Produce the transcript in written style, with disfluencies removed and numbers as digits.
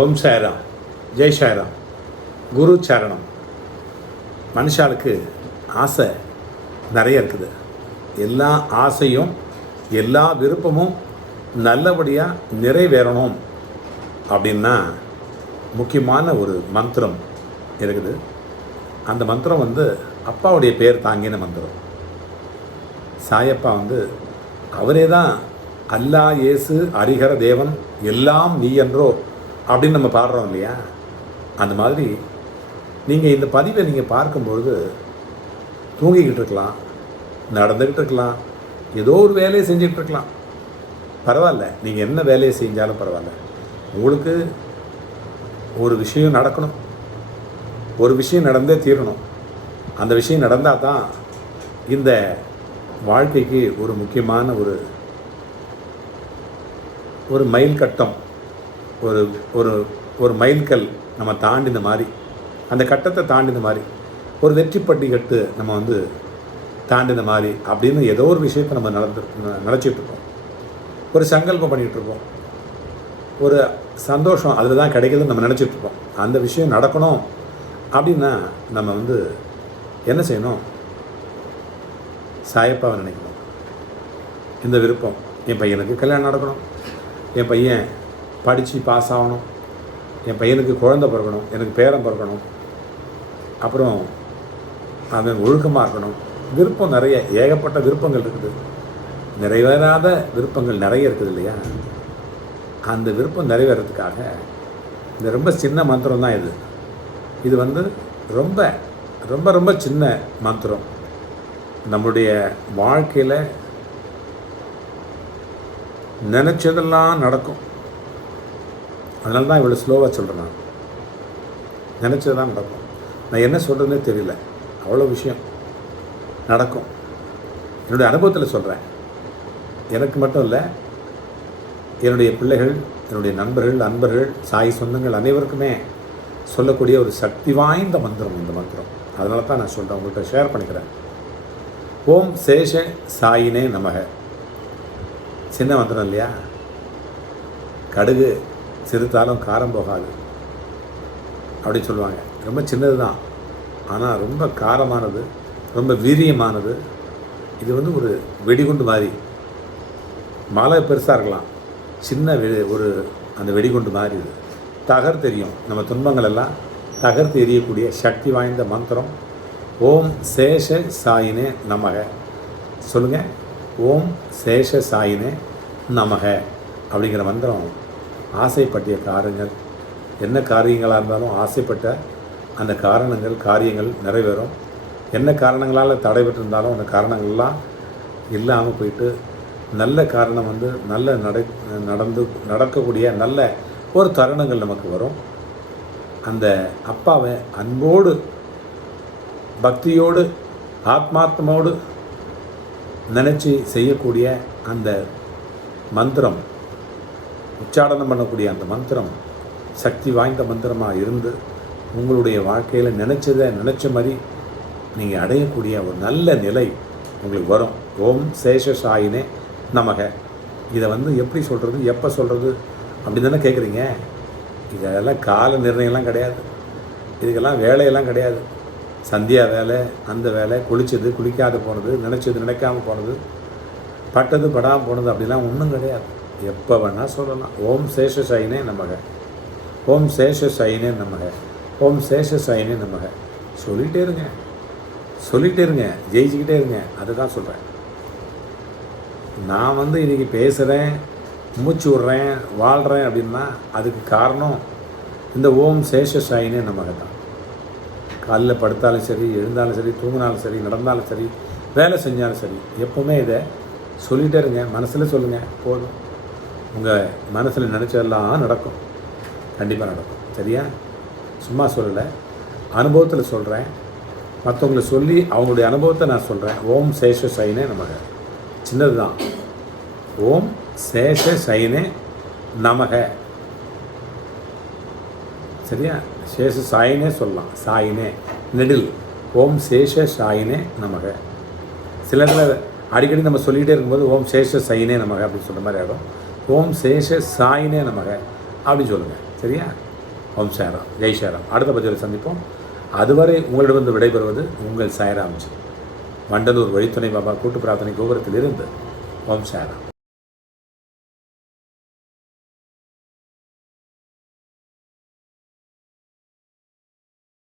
ஓம் சாய்ராம், ஜெய் சாய்ராம். குரு சரணம். மனுஷாளுக்கு ஆசை நிறைய இருக்குது. எல்லா ஆசையும் எல்லா விருப்பமும் நல்லபடியாக நிறைவேறணும் அப்படின்னா முக்கியமான ஒரு மந்திரம் இருக்குது. அந்த மந்திரம் அப்பாவுடைய பேர் தாங்கின மந்திரம். சாயப்பா அவரே தான் அல்லா, இயேசு, ஹரிஹர தேவன் எல்லாம் நீ என்றோ அப்படின்னு நம்ம பாடுறோம் இல்லையா? அந்த மாதிரி நீங்கள் இந்த பதிவை நீங்கள் பார்க்கும்பொழுது தூங்கிக்கிட்டு இருக்கலாம், நடந்துக்கிட்டு இருக்கலாம், ஏதோ ஒரு வேலையை செஞ்சுக்கிட்டு இருக்கலாம். பரவாயில்ல, நீங்கள் என்ன வேலையை செஞ்சாலும் பரவாயில்ல. உங்களுக்கு ஒரு விஷயம் நடக்கணும், ஒரு விஷயம் நடந்தே தீரணும். அந்த விஷயம் நடந்தால் தான் இந்த வாழ்க்கைக்கு ஒரு முக்கியமான ஒரு மைல் கட்டம், ஒரு ஒரு ஒரு மைல்கல் நம்ம தாண்டின மாதிரி, அந்த கட்டத்தை தாண்டின மாதிரி, ஒரு வெற்றி படிக்கட்டு நம்ம தாண்டின மாதிரி அப்படின்னு ஏதோ ஒரு விஷயத்தை நம்ம நினச்சிட்ருக்கோம். ஒரு சங்கல்பம் பண்ணிகிட்ருப்போம், ஒரு சந்தோஷம் அதில் தான் கிடைக்குதுன்னு நம்ம நினச்சிட்ருப்போம். அந்த விஷயம் நடக்கணும் அப்படின்னா நம்ம என்ன செய்யணும்? சாயப்பாவை நினைக்கணும். இந்த விருப்பம், என் பையனுக்கு கல்யாணம் நடக்கணும், என் பையன் படித்து பாஸ் ஆகணும், என் பையனுக்கு குழந்தை பிறக்கணும், எனக்கு பேரன் பிறக்கணும், அப்புறம் அவன் ஒழுக்கமாக இருக்கணும். விருப்பம் நிறைய, ஏகப்பட்ட விருப்பங்கள் இருக்குது. நிறைவேறாத விருப்பங்கள் நிறைய இருக்குது இல்லையா? அந்த விருப்பம் நிறைவேறதுக்காக இந்த ரொம்ப சின்ன மந்திரம் தான் இது. இது ரொம்ப ரொம்ப ரொம்ப சின்ன மந்திரம். நம்முடைய வாழ்க்கையில் நினச்சதெல்லாம் நடக்கும். அதனால தான் இவ்வளோ ஸ்லோவாக சொல்கிறேன். நான் நினச்சது தான் நடக்கும். நான் என்ன சொல்கிறதுனே தெரியல, அவ்வளோ விஷயம் நடக்கும். என்னுடைய அனுபவத்தில் சொல்கிறேன். எனக்கு மட்டும் இல்லை, என்னுடைய பிள்ளைகள், என்னுடைய நண்பர்கள், அன்பர்கள், சாய் சொந்தங்கள் அனைவருக்குமே சொல்லக்கூடிய ஒரு சக்தி வாய்ந்த மந்திரம் இந்த மந்திரம். அதனால தான் நான் சொல்கிறேன், உங்கள்கிட்ட ஷேர் பண்ணிக்கிறேன். ஓம் சேஷ சாயினே நமக. சின்ன மந்திரம் இல்லையா? கடுகு சிறுத்தாலும் காரம் போகாது அப்படின்னு சொல்லுவாங்க. ரொம்ப சின்னது தான், ஆனால் ரொம்ப காரமானது, ரொம்ப வீரியமானது. இது ஒரு வெடிகுண்டு மாதிரி. மலை பெருசாக இருக்கலாம், சின்ன அந்த வெடிகுண்டு மாதிரி இது தகர்த்து எரியும். நம்ம துன்பங்கள் எல்லாம் தகர்த்து எரியக்கூடிய சக்தி வாய்ந்த மந்திரம். ஓம் சேஷ சாயினே நமக. சொல்லுங்கள், ஓம் சேஷ சாயினே நமக அப்படிங்கிற மந்திரம். ஆசைப்பட்டிய காரியங்கள், என்ன காரியங்களாக இருந்தாலும் ஆசைப்பட்ட அந்த காரியங்கள் நிறைவேறும். என்ன காரணங்களால் தடைபட்டிருந்தாலும் அந்த காரணங்கள்லாம் இல்லாமல் போயிட்டு நல்ல காரணம் நல்ல நடக்கக்கூடிய நல்ல ஒரு தருணங்கள் நமக்கு வரும். அந்த அப்பாவை அன்போடு, பக்தியோடு, ஆத்மார்த்தமோடு நினச்சி செய்யக்கூடிய அந்த மந்திரம், உச்சாடனம் பண்ணக்கூடிய அந்த மந்திரம் சக்தி வாய்ந்த மந்திரமாக இருந்து உங்களுடைய வாழ்க்கையில் நினச்ச மாதிரி நீங்கள் அடையக்கூடிய ஒரு நல்ல நிலை உங்களுக்கு வரும். ஓம் சேஷ சாயினே நமக. இதை எப்படி சொல்கிறது, எப்போ சொல்கிறது அப்படி தானே கேட்குறீங்க? இதெல்லாம் கால நிர்ணயம்லாம் கிடையாது, இதுக்கெல்லாம் வேலையெல்லாம் கிடையாது. சந்தியா வேலை, அந்த வேலை, குளித்தது குளிக்காது போனது, நினச்சது நினைக்காமல் போனது, பட்டது படாமல் போனது அப்படிலாம் ஒன்றும் கிடையாது. எப்போ வேணால் சொல்லலாம். ஓம் சேஷ சாயினே நமக, ஓம் சேஷ சாயினே நமக, ஓம் சேஷ சாயினே நமக. சொல்லிகிட்டே இருங்க, ஜெயிச்சுக்கிட்டே இருங்க. அதுதான் சொல்கிறேன். நான் இன்றைக்கி பேசுகிறேன், மூச்சு விட்றேன், வாழ்கிறேன் அப்படின்னா அதுக்கு காரணம் இந்த ஓம் சேஷ சாயினே நமக தான். காலையில் படுத்தாலும் சரி, எழுந்தாலும் சரி, தூங்கினாலும் சரி, நடந்தாலும் சரி, வேலை செஞ்சாலும் சரி, எப்போவுமே இதை சொல்லிகிட்டே இருங்க. மனசில் சொல்லுங்கள், போதும். உங்கள் மனசில் நினச்சதெல்லாம் நடக்கும், கண்டிப்பாக நடக்கும். சரியா? சும்மா சொல்லலை, அனுபவத்தில் சொல்கிறேன். மற்றவங்களை சொல்லி அவங்களுடைய அனுபவத்தை நான் சொல்கிறேன். ஓம் சேஷ சாயினே நமக. சின்னது தான். ஓம் சேஷ சாயினே நமக. சரியா? சேஷ சாயினே சொல்லலாம், சாயினே நெடில். ஓம் சேஷ சாயினே நமக. சில இதில் அடிக்கடி நம்ம சொல்லிகிட்டே இருக்கும்போது ஓம் சேஷ சாயினே நமக அப்படின்னு சொல்கிற மாதிரி ஆகிடும். ஓம் சேஷ சாயினே நமக அப்படின்னு சொல்லுங்கள். சரியா? ஓம் சாய்ராம், ஜெய் சாய்ராம். அடுத்த பதிவில் சந்திப்போம். அதுவரை உங்களிடமிருந்து விடைபெறுவது உங்கள் சாய்ராம்ஜி. வண்டலூர் வழித்துணை பாபா கூட்டு பிரார்த்தனை கோபுரத்தில் இருந்து. ஓம் சாய்ராம்.